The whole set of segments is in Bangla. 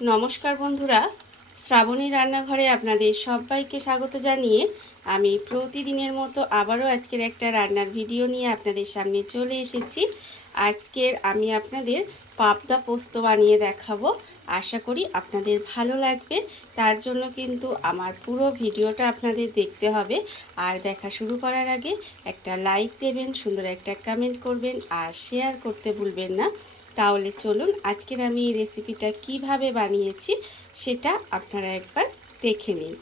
নমস্কার বন্ধুরা, শ্রাবণী রান্নাঘরে আপনাদের সবাইকে স্বাগত জানিয়ে আমি প্রতিদিনের মতো আবারও আজকের একটা রান্নার ভিডিও নিয়ে আপনাদের সামনে চলে এসেছি। আজকের আমি আপনাদের পাবদা পোস্ত বানিয়ে দেখাবো। আশা করি আপনাদের ভালো লাগবে। তার জন্য কিন্তু আমার পুরো ভিডিওটা আপনাদের দেখতে হবে। আর দেখা শুরু করার আগে একটা লাইক দেবেন, সুন্দর একটা কমেন্ট করবেন আর শেয়ার করতে ভুলবেন না। তাহলে চলুন আজকের আমি এই রেসিপিটা কিভাবে বানিয়েছি সেটা আপনারা একবার দেখে নিন।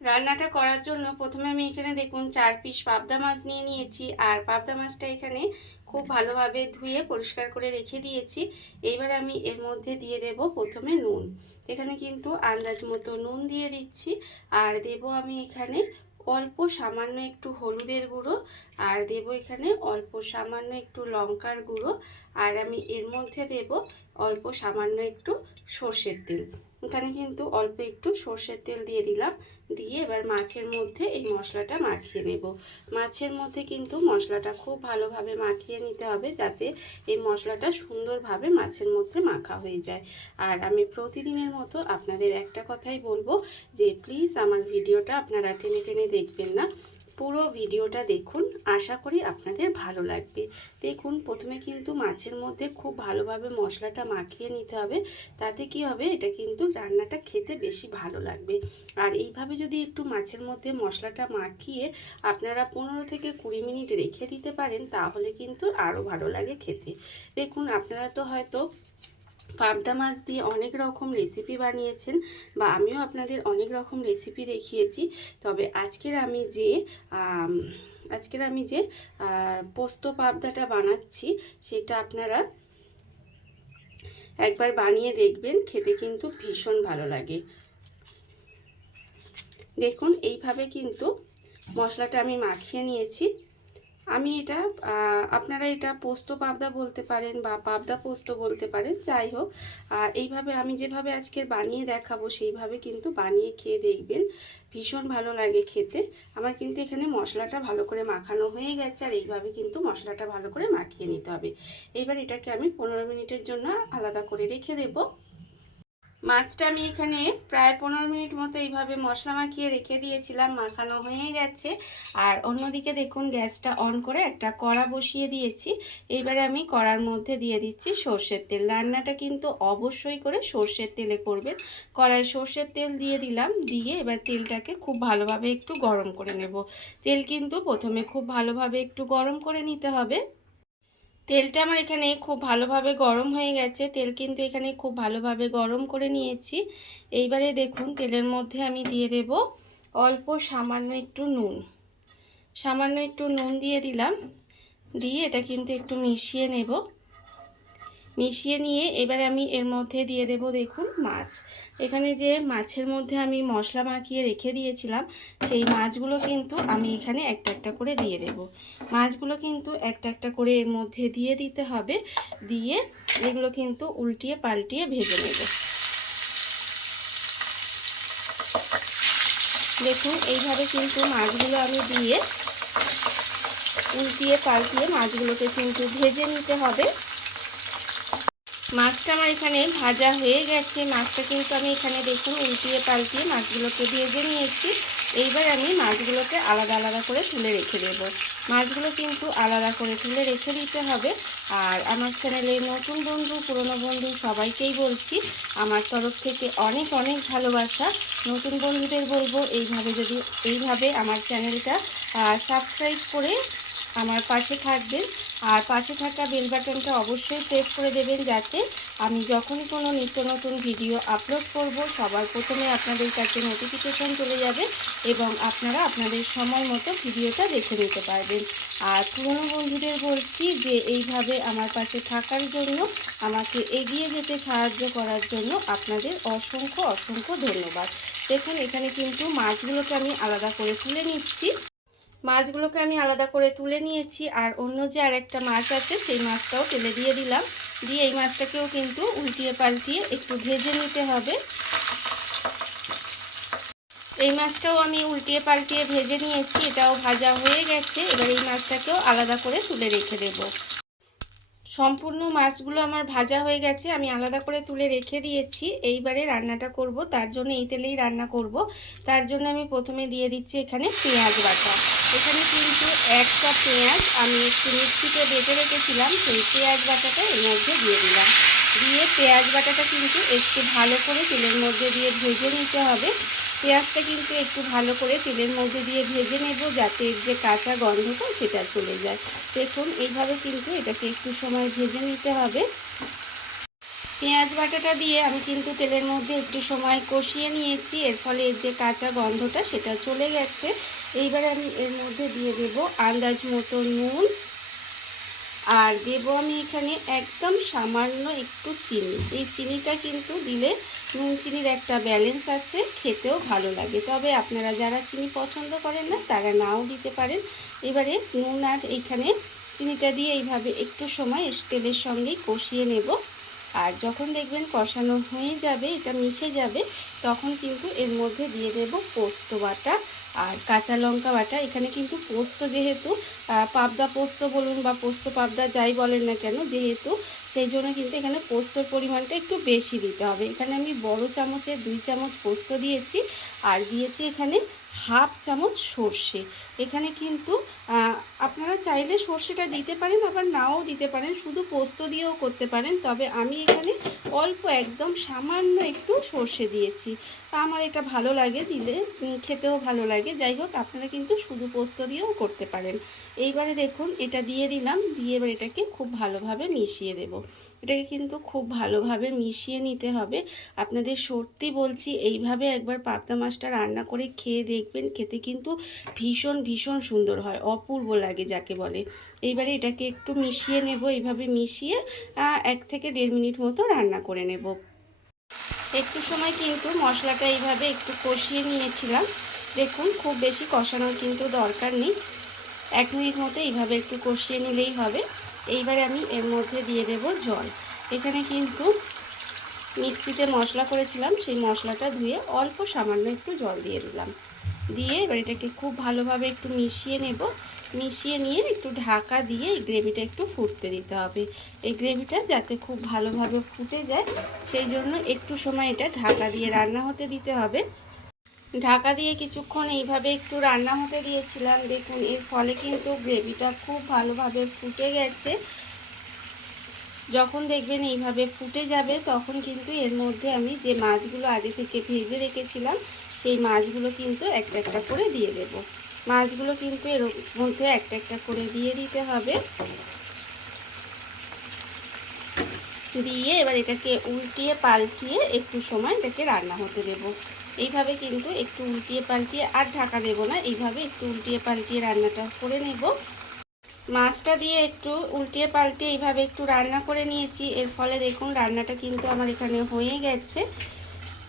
রান্নাটা করার জন্য প্রথমে আমি এখানে দেখুন 4 পিস পাবদা মাছ নিয়ে নিয়েছি। আর পাবদা মাছটা এখানে খুব ভালোভাবে ধুয়ে পরিষ্কার করে রেখে দিয়েছি। এইবার আমি এর মধ্যে দিয়ে দেব প্রথমে নুন। এখানে কিন্তু আন্দাজ মতো নুন দিয়ে দিচ্ছি। আর দেব আমি এখানে অল্প সামান্য একটু হলুদের গুঁড়ো, আর দেব এখানে অল্প সামান্য একটু লঙ্কার গুঁড়ো, আর আমি এর মধ্যে দেব অল্প সামান্য একটু সর্ষের তেল। এখানে কিন্তু অল্প একটু সর্ষের তেল দিয়ে দিলাম। দিয়ে এবার মাছের মধ্যে এই মশলাটা মাখিয়ে নেব। মাছের মধ্যে কিন্তু মশলাটা খুব ভালোভাবে মাখিয়ে নিতে হবে, যাতে এই মশলাটা সুন্দরভাবে মাছের মধ্যে মাখা হয়ে যায়। আর আমি প্রতিদিনের মতো আপনাদের একটা কথাই বলবো যে প্লিজ আমার ভিডিওটা আপনারা টেনে টেনে দেখবেন না, পুরো ভিডিওটা দেখুন। আশা করি আপনাদের ভালো লাগবে। দেখুন প্রথমে কিন্তু মাছের মধ্যে খুব ভালোভাবে মশলাটা মাখিয়ে নিতে হবে। তাতে কি হবে, এটা কিন্তু রান্নাটা খেতে বেশি ভালো লাগবে। আর এইভাবে যদি একটু মাছের মধ্যে মশলাটা মাখিয়ে আপনারা 15 থেকে 20 মিনিট রেখে দিতে পারেন, তাহলে কিন্তু আরও ভালো লাগে খেতে। দেখুন আপনারা তো হয়তো পাবদা মাছ দিয়ে অনেক রকম রেসিপি বানিয়েছেন, বা আমিও আপনাদের অনেক রকম রেসিপি দেখিয়েছি। তবে আজকের আমি যে পোস্ত পাবদাটা বানাচ্ছি, সেটা আপনারা একবার বানিয়ে দেখবেন, খেতে কিন্তু ভীষণ ভালো লাগে। দেখুন এইভাবে কিন্তু মশলাটা আমি মাখিয়ে নিয়েছি। আমি এটা আপনারা এটা পোস্ত পাবদা বলতে পারেন বা পাবদা পোস্ত বলতে পারেন, যাই হোক এইভাবে আমি যেভাবে আজকে বানিয়ে দেখাবো সেইভাবে কিন্তু বানিয়ে খেয়ে দেখবেন, ভীষণ ভালো লাগে খেতে। আমার কিন্তু এখানে মশলাটা ভালো করে মাখানো হয়ে গেছে, আর এইভাবে কিন্তু মশলাটা ভালো করে মাখিয়ে নিতে হবে। এবার এটাকে আমি 15 মিনিটের জন্য আলাদা করে রেখে দেবো। মাছটা আমি এখানে প্রায় 15 মিনিট মতো এইভাবে মশলা মাখিয়ে রেখে দিয়েছিলাম, মাখানো হয়ে গেছে। আর অন্যদিকে দেখুন গ্যাসটা অন করে একটা কড়া বসিয়ে দিয়েছি। এইবারে আমি কড়ার মধ্যে দিয়ে দিচ্ছি সর্ষের তেল। রান্নাটা কিন্তু অবশ্যই করে সর্ষের তেলে করবেন। কড়ায় সর্ষের তেল দিয়ে দিলাম, দিয়ে এবার তেলটাকে খুব ভালোভাবে একটু গরম করে নেব। তেল কিন্তু প্রথমে খুব ভালোভাবে একটু গরম করে নিতে হবে। তেলটা আমার এখানে খুব ভালোভাবে গরম হয়ে গেছে। তেল কিন্তু এখানে খুব ভালোভাবে গরম করে নিয়েছি। এইবারে দেখুন তেলের মধ্যে আমি দিয়ে দেব অল্প সামান্য একটু নুন। সামান্য একটু নুন দিয়ে দিলাম। দিয়ে এটা কিন্তু একটু মিশিয়ে নেব। মিশিয়ে নিয়ে এবারে আমি এর মধ্যে দিয়ে দেব দেখুন মাছ। এখানে যে মাছের মধ্যে আমি মশলা মাখিয়ে রেখে দিয়েছিলাম, সেই মাছগুলো কিন্তু আমি এখানে একটা একটা করে দিয়ে দেব। মাছগুলো কিন্তু একটা একটা করে এর মধ্যে দিয়ে দিতে হবে। দিয়ে এগুলো কিন্তু উল্টিয়ে পাল্টিয়ে ভেজে নেব। দেখুন এইভাবে কিন্তু মাছগুলো আমি দিয়ে উল্টিয়ে পাল্টিয়ে মাছগুলোকে কিন্তু ভেজে নিতে হবে। মাছটা আমার এখানে ভাজা হয়ে গেছে। মাছটা কিন্তু আমি এখানে দেখুন উল্টিয়ে পাল্টিয়ে মাছগুলোকে ভেজে নিয়েছি। এইবার আমি মাছগুলোকে আলাদা আলাদা করে তুলে রেখে দেব। মাছগুলো কিন্তু আলাদা করে তুলে রেখে দিতে হবে। আর আমার চ্যানেলের নতুন বন্ধু পুরনো বন্ধু সবাইকেই বলছি আমার তরফ থেকে অনেক অনেক ভালোবাসা। নতুন বন্ধুদের বলবো এইভাবে আমার চ্যানেলটা সাবস্ক্রাইব করে আমার পাশে থাকবেন। আর পাশে থাকা বেল বাটনটা অবশ্যই প্রেস করে দেবেন, যাতে আমি যখনই কোনো নিত্য নতুন ভিডিও আপলোড করব সবার প্রথমে আপনাদের কাছে নোটিফিকেশান চলে যাবে এবং আপনারা আপনাদের সময় মতো ভিডিওটা দেখে নিতে পারবেন। আর পুরনো বন্ধুদের বলছি যে এইভাবে আমার পাশে থাকার জন্য, আমাকে এগিয়ে যেতে সাহায্য করার জন্য আপনাদের অসংখ্য অসংখ্য ধন্যবাদ। দেখুন এখানে কিন্তু মাছগুলোকে আমি আলাদা করে তুলে নিচ্ছি। মাছগুলোকে আমি আলাদা করে তুলে নিয়েছি। আর অন্য যে আরেকটা মাছ আছে সেই মাছটাও তেলে দিয়ে দিলাম। দিয়ে এই মাছটাকেও কিন্তু উল্টিয়ে পাল্টিয়ে একটু ভেজে নিতে হবে। এই মাছটাও আমি উল্টিয়ে পাল্টিয়ে ভেজে নিয়েছি, এটাও ভাজা হয়ে গেছে। এবার এই মাছটাকেও আলাদা করে তুলে রেখে দেব। সম্পূর্ণ মাছগুলো আমার ভাজা হয়ে গেছে, আমি আলাদা করে তুলে রেখে দিয়েছি। এইবারে রান্নাটা করব, তার জন্য এই তেলেই রান্না করব। তার জন্য আমি প্রথমে দিয়ে দিচ্ছি এখানে পেঁয়াজ বাটা। এখানে কিন্তু 1 কাপ পেঁয়াজ আমি একটু মিক্সিতে বেটে রেখেছিলাম, সেই পেঁয়াজ বাটাটা এর মধ্যে দিয়ে দিলাম। দিয়ে পেঁয়াজ বাটাটা কিন্তু একটু ভালো করে তেলের মধ্যে দিয়ে ভেজে নিতে হবে। পেঁয়াজটা কিন্তু একটু ভালো করে তেলের মধ্যে দিয়ে ভেজে নেব, যাতে এর যে কাঁচা গন্ধটা সেটা চলে যায়। দেখুন এইভাবে কিন্তু এটাকে একটু সময় ভেজে নিতে হবে। পেঁয়াজ বাটাটা দিয়ে আমি কিন্তু তেলের মধ্যে একটু সময় কষিয়ে নিয়েছি, এর ফলে এর যে কাঁচা গন্ধটা সেটা চলে গেছে। এইবারে আমি এর মধ্যে দিয়ে দেব আন্দাজ মতো নুন, আর দেবো আমি এখানে একদম সামান্য একটু চিনি। এই চিনিটা কিন্তু দিলে নুন চিনির একটা ব্যালেন্স আছে, খেতেও ভালো লাগে। তবে আপনারা যারা চিনি পছন্দ করেন না তারা নাও দিতে পারেন। এবারে নুন আর এইখানে চিনিটা দিয়ে এইভাবে একটু সময় তেলের সঙ্গেই কষিয়ে নেব। আর যখন দেখবেন কষানো হয়ে যাবে, এটা মিশে যাবে, তখন কিন্তু এর মধ্যে দিয়ে দেব পোস্ত বাটা আর কাঁচা লঙ্কা বাটা। এখানে কিন্তু পোস্ত যেহেতু পাবদা পোস্ত বলুন বা পোস্ত পাবদা যাই বলেন না কেন, যেহেতু সেই জন্য কিন্তু এখানে পোস্তর পরিমাণটা একটু বেশি দিতে হবে। এখানে আমি বড় চামচের 2 চামচ পোস্ত দিয়েছি, আর দিয়েছি এখানে হাফ চামচ সর্ষে। এখানে কিন্তু আপনারা চাইলে সর্ষেটা দিতে পারেন, আবার নাও দিতে পারেন, শুধু পোস্ত দিয়েও করতে পারেন। তবে আমি এখানে অল্প একদম সামান্য একটু সর্ষে দিয়েছি, আমার এটা ভালো লাগে দিলে, খেতেও ভালো লাগে। যাই হোক, আপনারা কিন্তু শুধু পোস্ত দিয়েও করতে পারেন। এইবারে দেখুন এটা দিয়ে দিলাম, দিয়ে এবার এটাকে খুব ভালোভাবে মিশিয়ে দেব। এটাকে কিন্তু খুব ভালোভাবে মিশিয়ে নিতে হবে। আপনাদের সত্যি বলছি, এইভাবে একবার পাবদা মাছটা রান্না করে খেয়ে দেখবেন, খেতে কিন্তু ভীষণ ভীষণ সুন্দর হয়, অপূর্ব লাগে যাকে বলে। এইবারে এটাকে একটু মিশিয়ে নেব, এইভাবে মিশিয়ে 1 থেকে 1.5 মিনিট মতো রান্না করে নেব। একটু সময় কিন্তু মশলাটা এইভাবে একটু কষিয়ে নিয়েছিলাম। দেখুন খুব বেশি কষানোর কিন্তু দরকার নেই, 1 মিনিট মতো এইভাবে একটু কষিয়ে নিলেই হবে। এইবারে আমি এর মধ্যে দিয়ে দেব জল। এখানে কিন্তু মিক্সিতে মশলা করেছিলাম, সেই মশলাটা ধুয়ে অল্প সামান্য একটু জল দিয়ে দিলাম। দিয়ে এবার এটাকে খুব ভালোভাবে একটু মিশিয়ে নেব। মিশিয়ে নিয়ে একটু ঢাকা দিয়ে এই গ্রেভিটা একটু ফুটতে দিতে হবে। এই গ্রেভিটা যাতে খুব ভালোভাবে ফুটে যায়, সেই জন্য একটু সময় এটা ঢাকা দিয়ে রান্না হতে দিতে হবে। ঢাকা দিয়ে কিছুক্ষণ এইভাবে একটু রান্না হতে দিয়েছিলাম। দেখুন এর ফলে কিন্তু গ্রেভিটা খুব ভালোভাবে ফুটে গেছে। যখন দেখবেন এইভাবে ফুটে যাবে, তখন কিন্তু এর মধ্যে আমি যে মাছগুলো আগে থেকে ভেজে রেখেছিলাম, সেই মাছগুলো কিন্তু একটা একটা করে দিয়ে দেব। মাছগুলো কিন্তু এর মধ্যে একটা একটা করে দিয়ে দিতে হবে। দিয়ে এবার এটাকে উল্টিয়ে পাল্টিয়ে একটু সময় এটাকে রান্না হতে দেব। এইভাবে কিন্তু একটু উল্টিয়ে পাল্টিয়ে, আর ঢাকা দেব না, এইভাবে একটু উল্টিয়ে পাল্টিয়ে রান্নাটা করে নেব। মাছটা দিয়ে একটু উল্টিয়ে পাল্টিয়ে এইভাবে একটু রান্না করে নিয়েছি। এর ফলে দেখুন রান্নাটা কিন্তু আমার এখানে হয়ে গেছে।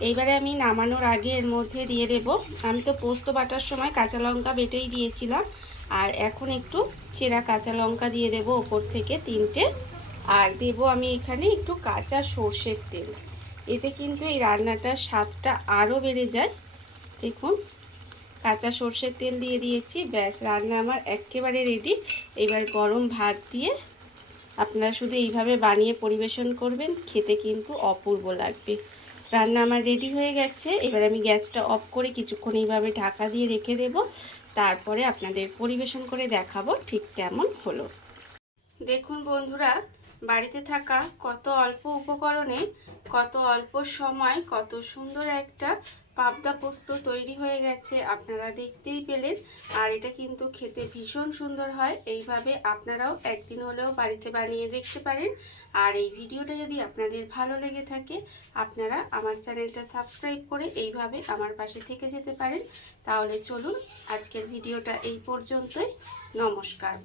এইবারে আমি নামানোর আগে এর মধ্যে দিয়ে দেব, আমি তো পোস্ত বাটার সময় কাঁচা লঙ্কা বেটেই দিয়েছিলাম, আর এখন একটু চেরা কাঁচা লঙ্কা দিয়ে দেব ওপর থেকে 3টে। আর দেব আমি এখানে একটু কাঁচা সর্ষের তেল। এতে কিন্তু এই রান্নাটার স্বাদটা আরও বেড়ে যায়। দেখুন কাঁচা সর্ষের তেল দিয়ে দিয়েছি, ব্যাস রান্না আমার একেবারে রেডি। এবার গরম ভাত দিয়ে আপনারা শুধু এইভাবে বানিয়ে পরিবেশন করবেন, খেতে কিন্তু অপূর্ব লাগবে। রান্না আমার রেডি হয়ে গেছে। এবার আমি গ্যাসটা অফ করে কিছুক্ষণ এইভাবে ঢাকা দিয়ে রেখে দেব, তারপরে আপনাদের পরিবেশন করে দেখাবো ঠিক কেমন হলো। দেখুন বন্ধুরা, বাড়িতে থাকা কত অল্প উপকরণে, কত অল্প সময়, কত সুন্দর একটা পাবদা পোস্ত তৈরি হয়ে গেছে, আপনারা দেখতেই পেলেন। আর এটা কিন্তু খেতে ভীষণ সুন্দর হয়। এইভাবে আপনারাও একদিন হলেও বাড়িতে বানিয়ে দেখতে পারেন। আর এই ভিডিওটা যদি আপনাদের ভালো লেগে থাকে, আপনারা আমার চ্যানেলটা সাবস্ক্রাইব করে এইভাবে আমার পাশে থেকে যেতে পারেন। তাহলে চলুন আজকের ভিডিওটা এই পর্যন্তই। নমস্কার।